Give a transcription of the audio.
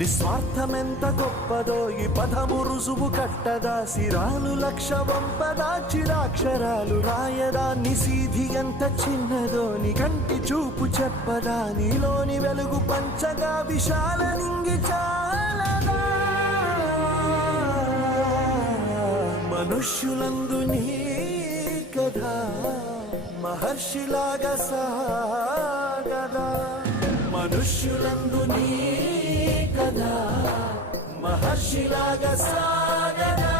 నిస్వార్థమెంత గొప్పదో ఈ పదము రుజువు కట్టదా, సిరాలు లక్ష వంపదా చిరాక్షరాలు రాయదా, నిసీధి ఎంత చిన్నదో నీ కంటి చూపు చెప్పదా, నీలోని వెలుగు పంచగా విశాల నింగి చాలదా. మనుష్యులందు నీ కథ మహర్షిలాగా సాగదా, మనుష్యులందు నీ కథ మహర్షిలాగా సాగదా.